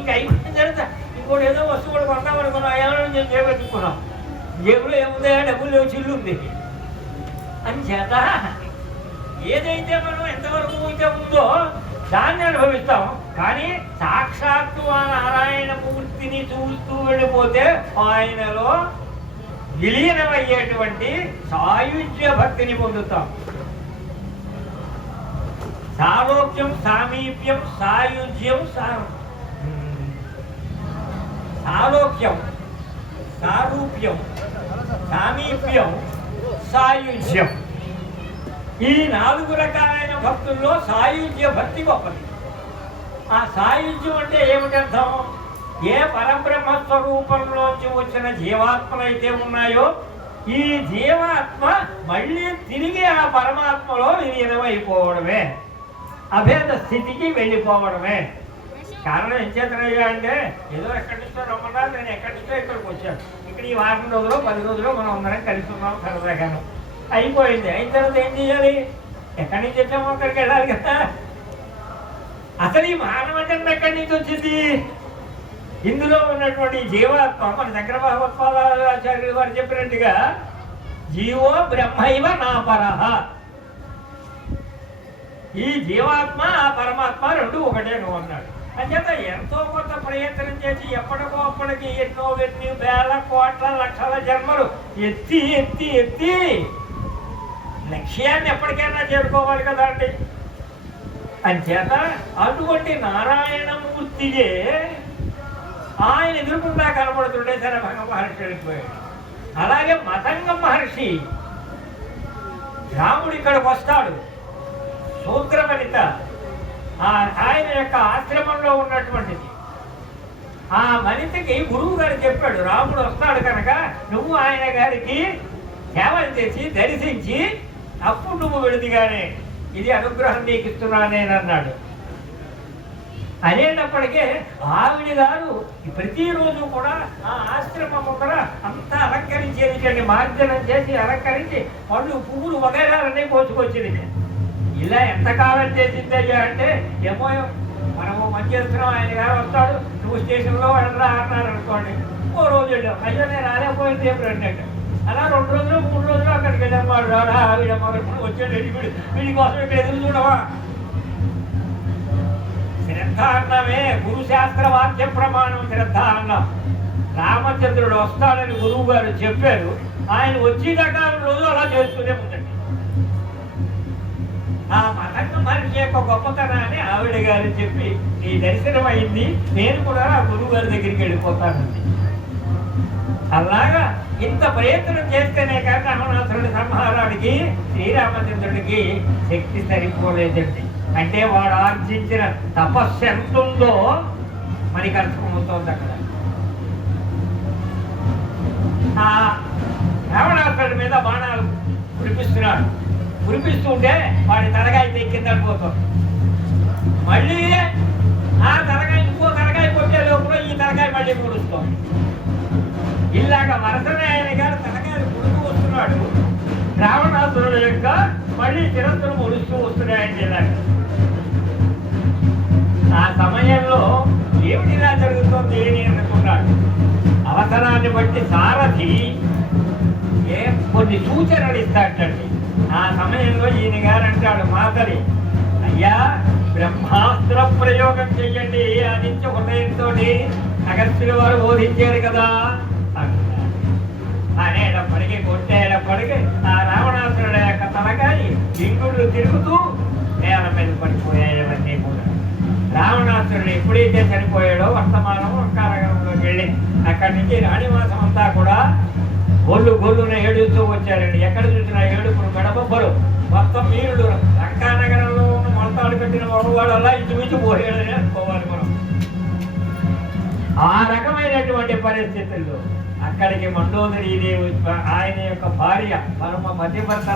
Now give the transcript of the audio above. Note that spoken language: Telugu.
ఇంకా అయిపోయిన తర్వాత ఇంకోటి ఏదో వస్తువు కూడా కొందాం అనుకున్నాం, ఏమైనా నేను చేపెట్టుకున్నాం, జేబులో ఏముందా డబ్బులు లేవు, చిల్లు ఉంది అని చేత ఏదైతే మనం ఎంతవరకు అయితే ఉందో దాన్ని అనుభవిస్తాం. కానీ సాక్షాత్తు ఆ నారాయణమూర్తిని చూస్తూ వెళ్ళిపోతే ఆయనలో విలీనమయ్యేటువంటి సాయుజ్య భక్తిని పొందుతాం. సాలోక్యం, సామీప్యం, సాయుజ్యం, సాలోక్యం, సారూప్యం, సామీప్యం, సాయుజ్యం. ఈ 4 రకాలైన భక్తుల్లో సాయుజ్య భక్తి గొప్పది. ఆ సాయుజ్యం అంటే ఏమిటర్థం? ఏ పరబ్రహ్మ స్వరూపంలోంచి వచ్చిన జీవాత్మలు అయితే ఉన్నాయో ఈ జీవాత్మ మళ్ళీ తిరిగి ఆ పరమాత్మలో విలీనమైపోవడమే, అభేద స్థితికి వెళ్ళిపోవడమే. కారణం ఏం చేతనయ్యా అంటే ఏదో ఎక్కడి నుంచో రమ్మన్నా, నేను ఎక్కడి నుంచో ఇక్కడికి వచ్చాను. ఇక్కడ ఈ వారం రోజులు 10 రోజులు మనం అందరం కలిసి ఉన్నాం, సరదాగాను అయిపోయింది. అయిన తర్వాత ఏం చేయాలి? ఎక్కడి నుంచి వచ్చామో అక్కడికి వెళ్ళాలి కదా. అసలు ఈ మానవ జన్మ ఎక్కడి నుంచి వచ్చింది? ఇందులో ఉన్నటువంటి జీవాత్మ మన దగ్గర భగవత్పాదాచార్యులు వారు చెప్పినట్టుగా జీవో బ్రహ్మైవ నా పరహ. ఈ జీవాత్మ ఆ పరమాత్మ రెండు ఒకటే అన్నాడు. అంచేత ఎంతో కొంత ప్రయత్నం చేసి ఎప్పటికో అప్పటికి ఎన్నో వేల కోట్ల లక్షల జన్మలు ఎత్తి ఎత్తి ఎత్తి లక్ష్యాన్ని ఎప్పటికైనా చేరుకోవాలి కదా అండి. అంచేత అటువంటి నారాయణమూర్తియే ఆయన ఎదురుకుండా కనపడుతుండే సరే భంగ మహర్షి వెళ్ళిపోయాడు. అలాగే మతంగ మహర్షి రాముడు ఇక్కడికి వస్తాడు, శూద్రవనిత ఆయన యొక్క ఆశ్రమంలో ఉన్నటువంటిది. ఆ వనితకి గురువు గారు చెప్పాడు, రాముడు వస్తాడు కనుక నువ్వు ఆయన గారికి సేవలు చేసి దర్శించి అప్పుడు నువ్వు వెళుదిగానే ఇది అనుగ్రహం నీకు ఇస్తున్నానేనన్నాడు. అనేటప్పటికే ఆవిడ గారు ప్రతిరోజు కూడా ఆ ఆశ్రమం ముందర అంతా అలంకరించేది, మార్జనం చేసి అలంకరించి పళ్ళు పువ్వులు వగైరాలన్నీ కోసుకొచ్చింది. ఇలా ఎంతకాలం చేసిందయ్యా అంటే ఏమో మనము మంచి చేస్తున్నాం, ఆయన గారు వస్తాడు నువ్వు స్టేషన్లో వెళ్ళరా అన్నారు అనుకోండి. ఓ రోజు వెళ్ళాం, అయ్యో నేను రాలేకపోయింది ఏం అన్నట్టు. అలా 2 రోజులు 3 రోజులు అక్కడికి వెళ్ళాం. వాడు రాడా ఆవిడ మొదలు వచ్చాడు, వీడి కోసం ఇక్కడ ఎదురు చూడవా? శ్రద్ధ అన్నమే గురుశాస్త్ర వాక్య ప్రమాణం. శ్రద్ధ అన్నాం. రామచంద్రుడు వస్తాడని గురువు గారు చెప్పారు, ఆయన వచ్చేదాకా రోజు అలా చేస్తూనే ఉందండి. ఆ మతంగ మహర్షి యొక్క గొప్పతనాన్ని ఆవిడ గారు చెప్పి నీ దర్శనం అయింది, నేను కూడా ఆ గురువు గారి దగ్గరికి వెళ్ళిపోతానండి. అలాగా ఇంత ప్రయత్నం చేస్తేనే కానీ రావణాసురుడి సంహారానికి శ్రీరామచంద్రుడికి శక్తి సరిపోలేదండి. అంటే వాడు ఆర్జించిన తపస్సు ఎంత ఉందో మనకి అర్థమవుతోంది. అక్కడ ఆ రావణాసురుడి మీద బాణాలు కురిపిస్తున్నాడు. కురిపిస్తుంటే వాడి తలకాయ తెక్కిందని పోతుంది. మళ్ళీ ఆ తలకాయ ఇంకో తలకాయ కొట్టే లోపల ఈ తలకాయ మళ్ళీ కురుస్తోంది. ఇలాగ వరసనే ఆయన గారు తలకాయలు కుడుతూ వస్తున్నాడు. రావణాసురుడు యొక్క మళ్ళీ చిరస్సులు ముడుస్తూ వస్తున్నాయండి. ఇలాగ ఆ సమయంలో ఏమిటి ఇలా జరుగుతుంది అని అనుకున్నాడు. అవసరాన్ని బట్టి సారథి కొన్ని సూచనలు ఇస్తాడండి. ఆ సమయంలో ఈయన గారు అంటాడు మాతరి, అయ్యా బ్రహ్మాస్త్ర ప్రయోగం చెయ్యండి ఆదిత్య హృదయంతో అగస్త్యుల వారు బోధించారు కదా అనేటప్పటికీ కొట్టేటప్పటికీ ఆ రావణాసురుడు యొక్క తలకాయ ఇంగుళ్ళు తిరుగుతూ నేల మీద పడిపోయాయవన్నీ కూడా. రావణాసురుడు ఎప్పుడైతే చనిపోయాడో వర్తమానం కారాగారంలోకి వెళ్ళి అక్కడి నుంచి రాణివాసం అంతా కూడా గొల్లున ఏడుస్తూ వచ్చారండి. ఎక్కడ చూసినా ఏడుపులు గడపబ్బలు. మొత్తం వీరుడు లంకానగరంలో ఉన్న మొలతాడు కట్టిన వాడు అలా ఇంచుమించు పోయాడని అనుకోవాలి మనం. ఆ రకమైనటువంటి పరిస్థితుల్లో అక్కడికి మండోదరి దేవి ఆయన యొక్క భార్య పరమ మధ్యవర్త